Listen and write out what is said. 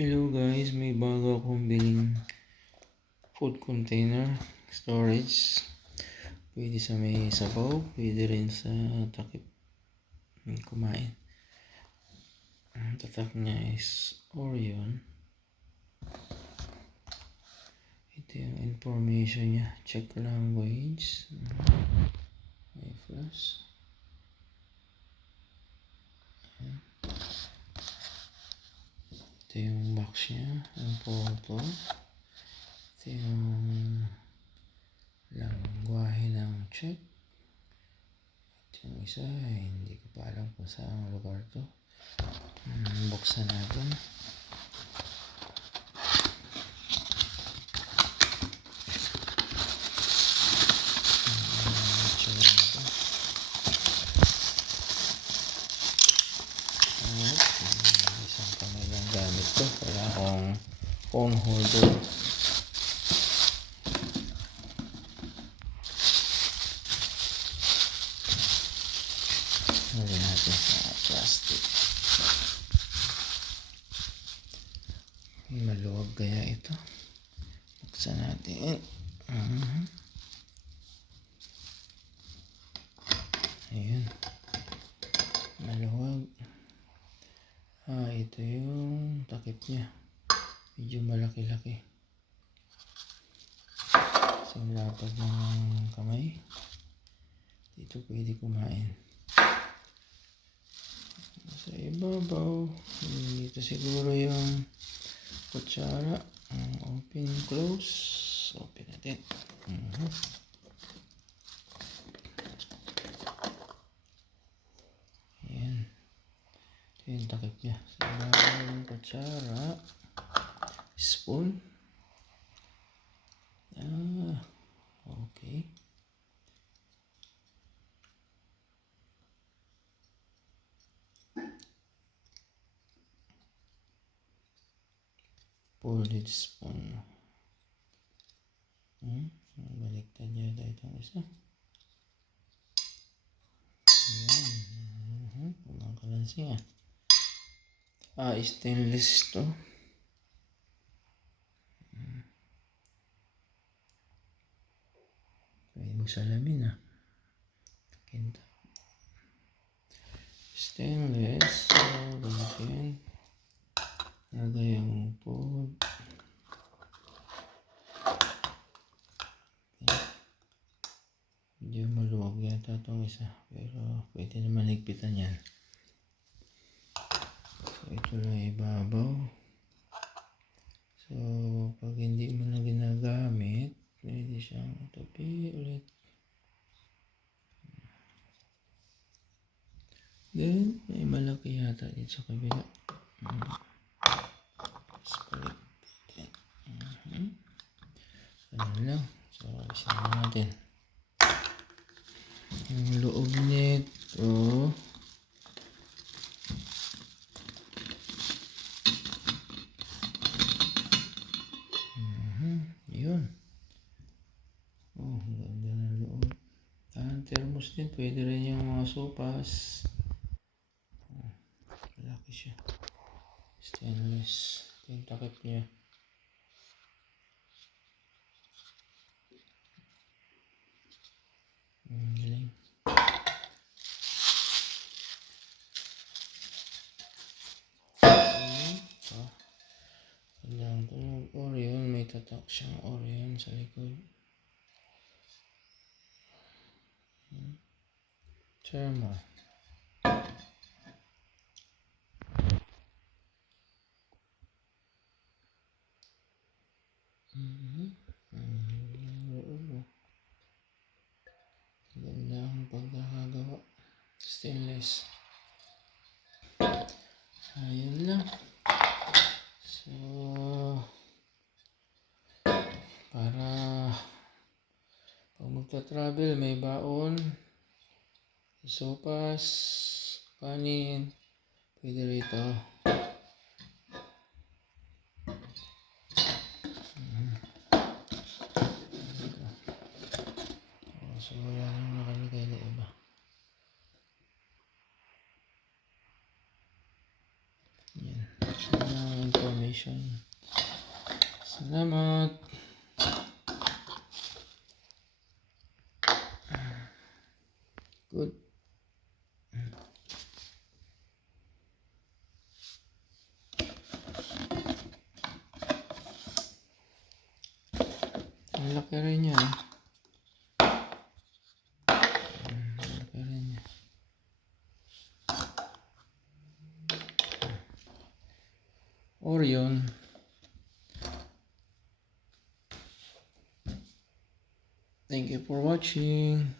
Hello guys, may bago akong biling food container storage. Pwede sa may sabaw, pwede rin sa takip kumain. Ang tatak niya is Orion. Ito yung information niya. Check language. May flash. Ito yung box niya, ang photo. Ito yung langwahe ng check. Ito yung isa, hindi ko pa alam kung saan lugar to. Buksan natin. Isang kamay lang gamit to. Wala akong phone holder. Lagyan natin sa plastic. Maluwag kaya ito. Buksan natin. Ayun. Maluwag. Ito yung takip niya. Medyo malaki-laki. Isang lapad ng kamay. Dito pwede kumain. Sa ibabaw, dito siguro yung kutsara. Open, close. Open natin. Ayan. Ito yung takip niya. Sa ibabaw yung kutsara. Spoon. Okay. Folded spoon. Baliktad niya itong isa. Ayan. Kumakalansi nga. Stainless to. Pwede mo salamin Kinta. Stainless. Ganyan. Lagay ang food. Medyo maluwag yata itong isa. Pero pwede naman higpitan yan. So ito lang ibabaw. So pag hindi mo na ginagamit, pwede siyang itabi ulit. Then may malaki yata dito sa kabila. Ano lang. So isa natin. Yung loob nito. Yun. Ang ganda ng loob. Thermos din. Pwede rin yung mga sopas. Malaki siya. Stainless. Ito yung takip niya. Galing. Kailangan ito yung Orion. May tatak siyang Orion sa likod. Thermal. Ganda ang pagkakagawa. Stainless. Ayun lang. So, para pag magta-travel, may baon, sopas, kanin, pwede rito. So, wala nang nakalagay na iba. Yan. Yan ang information. information. Salamat. Good. Ang laki rin niya. Ang laki rin niya. Orion. Thank you for watching.